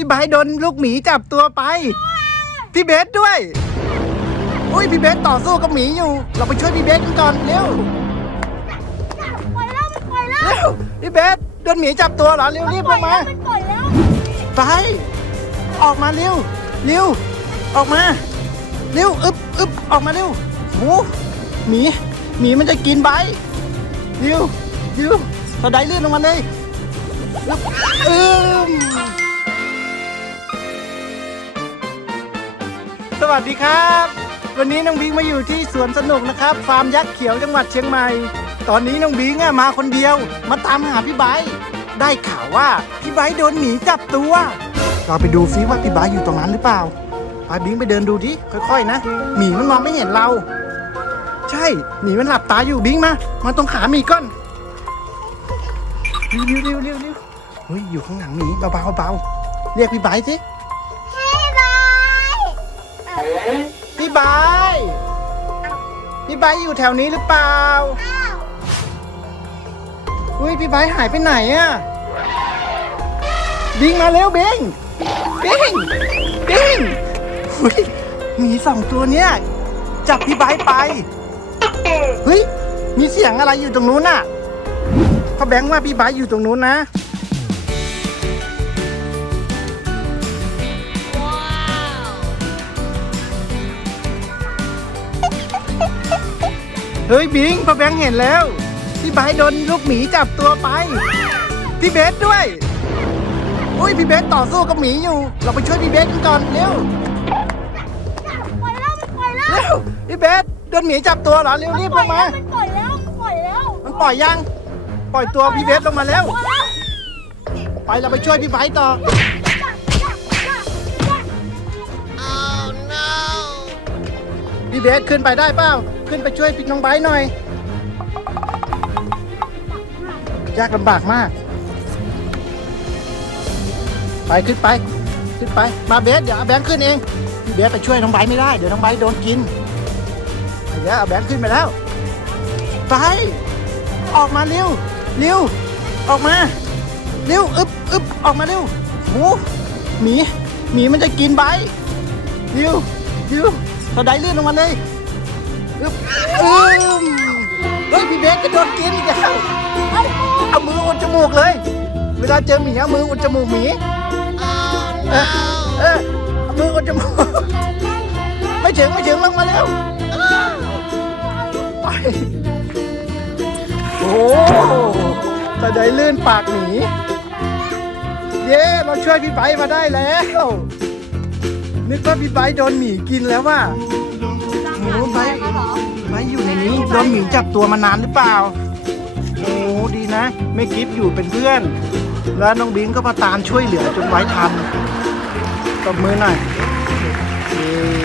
พี่ไบร์ทโดนลูกหมีจับตัวไป พี่เบสด้วย อุ้ยพี่เบสต่อสู้กับหมีอยู่ เราไปช่วยพี่เบสกันก่อนเร็วปล่อยแล้วมันปล่อยแล้วเร็วพี่เบสโดนหมีจับตัวเหรอเร็วรีบลงมามันปล่อยแล้วไปออกมาเร็วเร็วออกมาเร็วอึบอึบออกมาเร็วโอ้หมีหมีมันจะกินใบเร็วเร็วตะไดลื่นลงมาเลยอึบอึม สวัสดีครับ วันนี้น้องบิงมาอยู่ที่สวนสนุกนะครับ ฟาร์มยักษ์เขียวจังหวัดเชียงใหม่ ตอนนี้น้องบิงอะมาคนเดียว มาตามหาพี่ไบร์ทได้ข่าวว่าพี่ไบร์ทโดนหมีจับตัว เราไปดูซิว่าพี่ไบร์ทอยู่ตรงนั้นหรือเปล่าไปบิงไปเดินดูดิค่อย ๆ นะหมีมันมองไม่เห็นเรา ใช่หมีมันหลับตาอยู่บิงมามาตรงขาหมีก่อนเร็วเร็วเร็วเร็วเฮ้ยอยู่ข้างหลังหมีเบาๆเบาๆเรียกพี่ไบร์ทสิ พี่ไบร์ทพี่ไบร์ทอยู่แถวนี้หรือเปล่า อ้าวอุ้ยพี่ไบร์ทหายไปไหนอะบิงมาเร็วบิงบิงบิงอุ้ยหมีสองตัวเนี้ยจับพี่ไบร์ทไปเฮ้ยมีเสียงอะไรอยู่ตรงนู้นน่ะพ่อแบงค์ว่าพี่ไบร์ทอยู่ตรงนู้นนะ เฮ้ยบิงพ่อแบงค์เห็นแล้วพี่ไบร์ทโดนลูกหมีจับตัวไป พี่เบสด้วยอุ้ยพี่เบสต่อสู้กับหมีอยู่ เราไปช่วยพี่เบสกันก่อนเร็วปล่อยแล้วมันปล่อยแล้วเร็วพี่เบสโดนหมีจับตัวเหรอเร็วรีบลงมามันปล่อยแล้วมันปล่อยแล้วมันปล่อยยัง ปล่อยตัวพี่เบสลงมาแล้วปล่อยแล้วไปเราไปช่วยพี่ไบร์ทต่อ พี่เบสขึ้นไปได้เปล่าขึ้นไปช่วยพี่น้องไบร์ทหน่อย ยากลำบากมาก ไปขึ้นไป ขึ้นไปมาเบสเดี๋ยวเอาแบงค์ขึ้นเองพี่เบสไปช่วยน้องไบร์ทไม่ได้เดี๋ยวน้องไบร์ทโดนกินเดี๋ยวเอาแบงค์ขึ้นไปแล้วไปออกมาเร็วเร็วออกมาเร็วอึบอึบออกมาเร็วโอ้หมีหมีมันจะกินใบเร็วเร็ว ตะไดลื่นลงมาเลยอึบอึมเฮ้ยพี่เบสก็โดนกินอีกแล้วเอาเอามืออุดจมูกเลย เวลาเจอหมีเอามืออุดจมูกหมีเออเออเอามืออุดจมูก ไม่ถึงไม่ถึงลงมาเร็วไปโอ้ตะไดลื่นปากหมีเย้เราช่วยพี่ไบร์ทมาได้แล้ว นึกว่าพี่ไบร์ทโดนหมีกินแล้วว่าโอ้ไบร์ทไบร์ทอยู่ในนี้โดนหมีจับตัวมานานหรือเปล่าโอ้ดีนะไม่กิฟอยู่เป็นเพื่อน แล้วน้องบิงก็มาตามช่วยเหลือจนไว้ทันตบมือหน่อยเย้